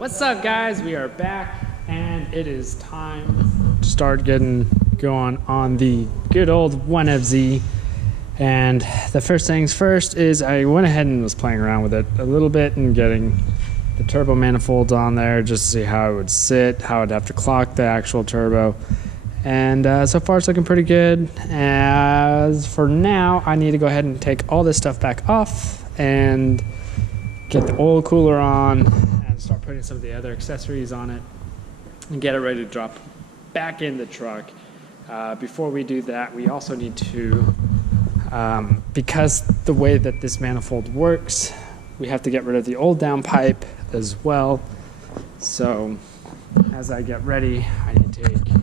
What's up, guys? We are back, and it is time to start getting going on the good old 1FZ. And the first things first is I went ahead and was playing around with it a little bit and getting the turbo manifolds on there just to see how it would sit, how I'd have to clock the actual turbo. And so far it's looking pretty good. As for now, I need to go ahead and take all this stuff back off and get the oil cooler on and start putting some of the other accessories on it and get it ready to drop back in the truck. Before we do that, we also need to, because the way that this manifold works, we have to get rid of the old downpipe as well. So as I get ready, I need to take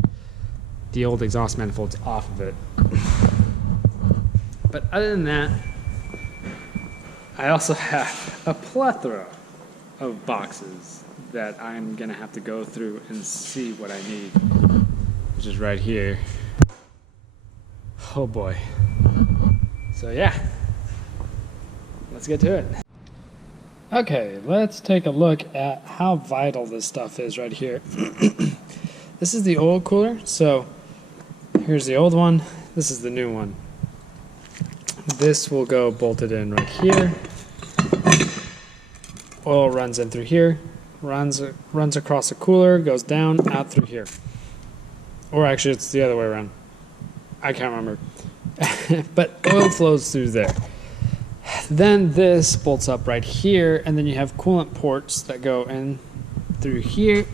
the old exhaust manifolds off of it. But other than that, I also have a plethora of boxes that I'm gonna have to go through and see what I need, which is right here. Oh boy. So yeah, let's get to it. Okay, let's take a look at how vital this stuff is right here. This is the oil cooler. So here's the old one. This is the new one. This will go bolted in right here. Oil runs in through here, runs across the cooler, goes down, out through here. Or actually, it's the other way around. I can't remember. But oil flows through there. Then this bolts up right here, and then you have coolant ports that go in through here,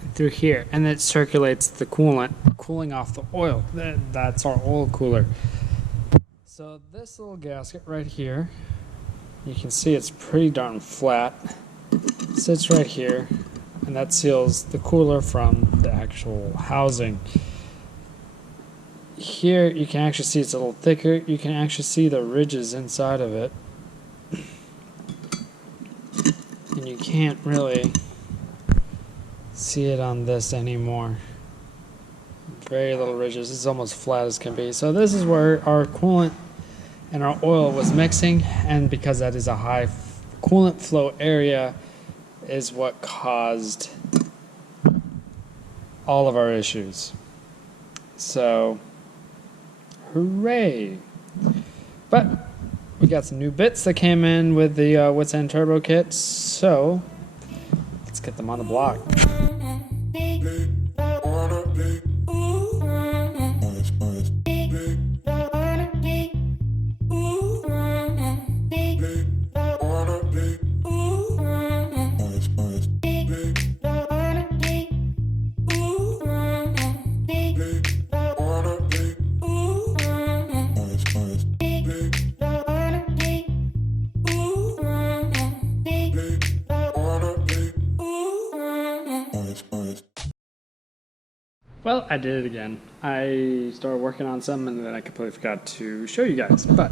and through here, and it circulates the coolant, cooling off the oil. That's our oil cooler. So this little gasket right here, you can see it's pretty darn flat. Sits right here, and that seals the cooler from the actual housing. Here you can actually see it's a little thicker. You can actually see the ridges inside of it. And you can't really see it on this anymore. Very little ridges. It's almost flat as can be. So this is where our coolant and our oil was mixing, and because that is a high coolant flow area is what caused all of our issues. So hooray. But we got some new bits that came in with the Wits End Turbo kit, so let's get them on the block. Well, I did it again. I started working on some and then I completely forgot to show you guys. But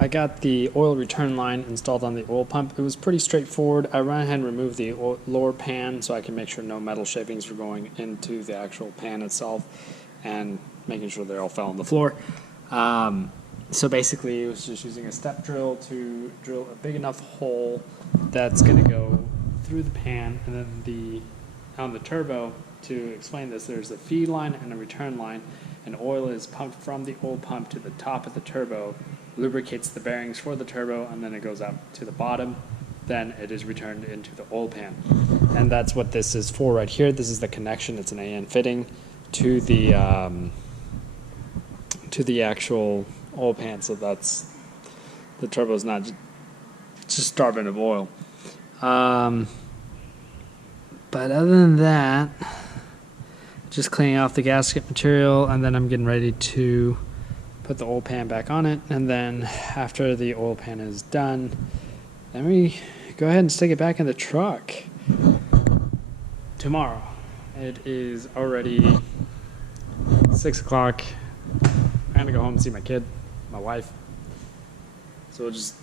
I got the oil return line installed on the oil pump. It was pretty straightforward. I ran ahead and removed the lower pan so I can make sure no metal shavings were going into the actual pan itself and making sure they all fell on the floor. So basically it was just using a step drill to drill a big enough hole that's going to go through the pan, and then on the turbo. To explain this, there's a feed line and a return line, and oil is pumped from the oil pump to the top of the turbo, lubricates the bearings for the turbo, and then it goes up to the bottom. Then it is returned into the oil pan. And that's what this is for right here. This is the connection. It's an AN fitting to the actual oil pan, so that's the turbo is not just starving of oil. But other than that, just cleaning off the gasket material, and then I'm getting ready to put the oil pan back on it. And then after the oil pan is done, then we go ahead and stick it back in the truck tomorrow. It is already 6 o'clock. I'm gonna go home and see my kid, my wife. So we'll just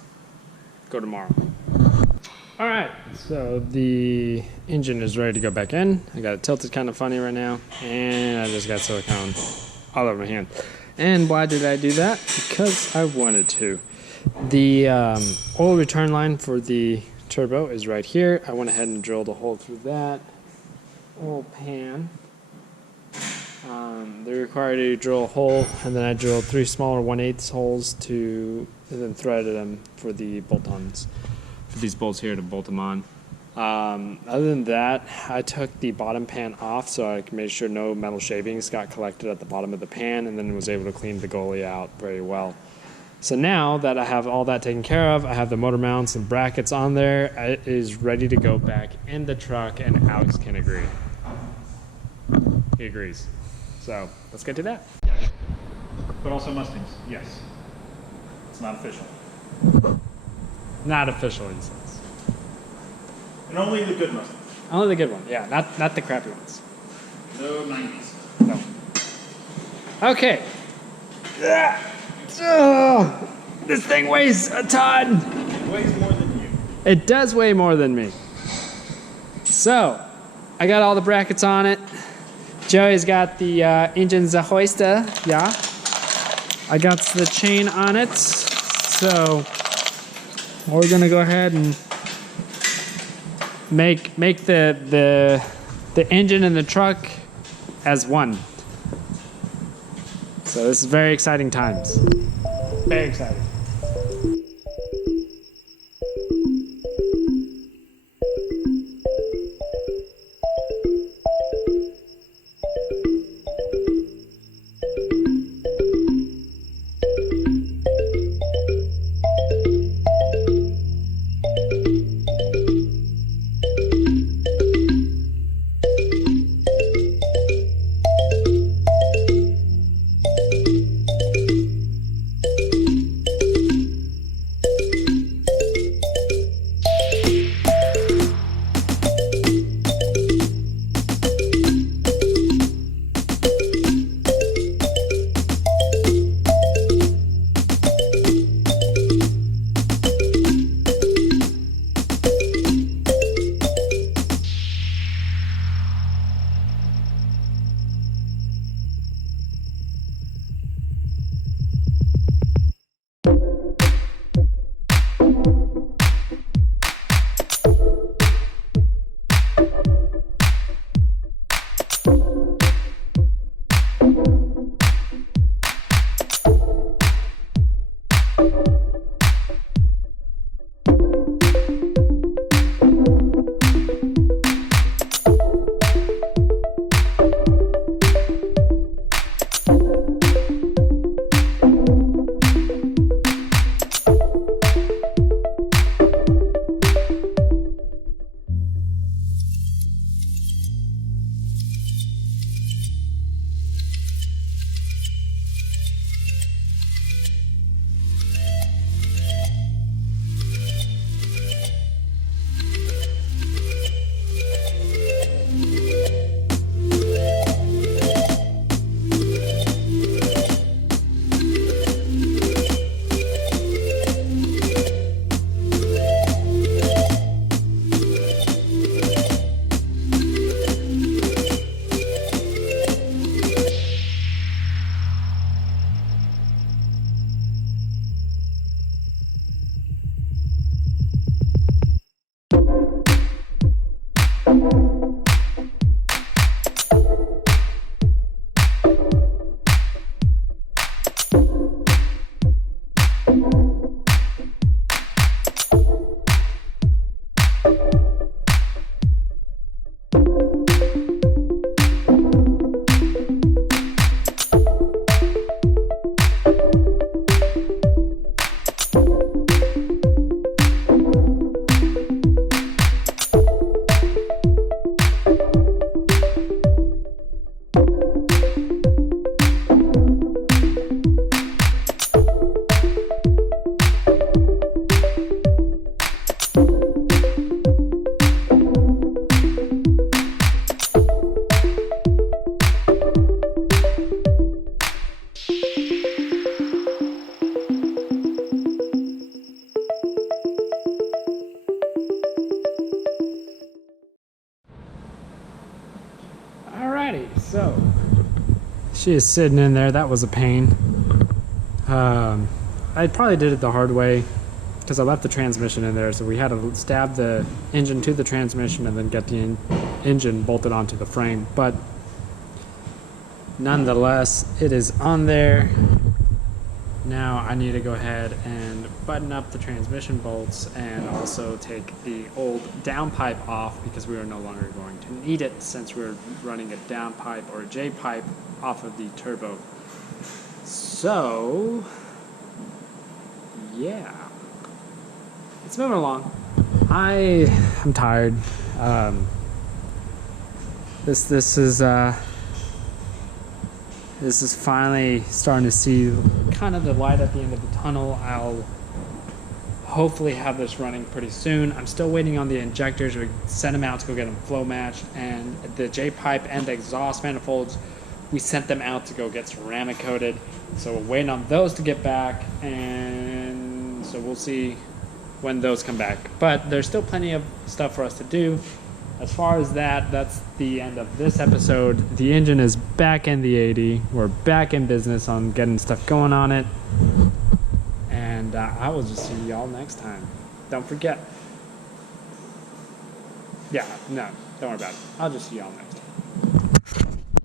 go tomorrow. All right, so the engine is ready to go back in. I got it tilted kind of funny right now, and I just got silicone all over my hand. And why did I do that? Because I wanted to. The oil return line for the turbo is right here. I went ahead and drilled a hole through that little pan. They required you to drill a hole, and then I drilled 3 smaller 1/8 holes and then threaded them for the bolt-ons, for these bolts here to bolt them on. Other than that, I took the bottom pan off so I made sure no metal shavings got collected at the bottom of the pan, and then was able to clean the goalie out very well. So now that I have all that taken care of, I have the motor mounts and brackets on there. It is ready to go back in the truck, and Alex can agree. He agrees. So let's get to that. But also Mustangs, yes. It's not official. Not official, he says. And only the good Mustangs. Only the good one, yeah, not the crappy ones. No 90s. No. Okay. Ugh. This thing weighs a ton. It weighs more than you. It does weigh more than me. So, I got all the brackets on it. Joey's got the engine's hoister, yeah. I got the chain on it. So, we're gonna go ahead and make the engine and the truck as one. So this is very exciting times. Very exciting. Alrighty, so she is sitting in there. That was a pain. I probably did it the hard way. because I left the transmission in there, so we had to stab the engine to the transmission and then get the engine bolted onto the frame. But nonetheless, it is on there. Now I need to go ahead and button up the transmission bolts and also take the old downpipe off because we are no longer going to need it since we're running a downpipe or a J-pipe off of the turbo. So, yeah. It's moving along. I'm tired. This is finally starting to see kind of the light at the end of the tunnel. I'll hopefully have this running pretty soon. I'm still waiting on the injectors. We sent them out to go get them flow matched, and the J-pipe and the exhaust manifolds, we sent them out to go get ceramic coated. So we're waiting on those to get back, and so we'll see when those come back. But there's still plenty of stuff for us to do. As far as that, that's the end of this episode. The engine is back in the 80. We're back in business on getting stuff going on it. And I will just see y'all next time. Don't forget. Yeah, no, don't worry about it. I'll just see y'all next time.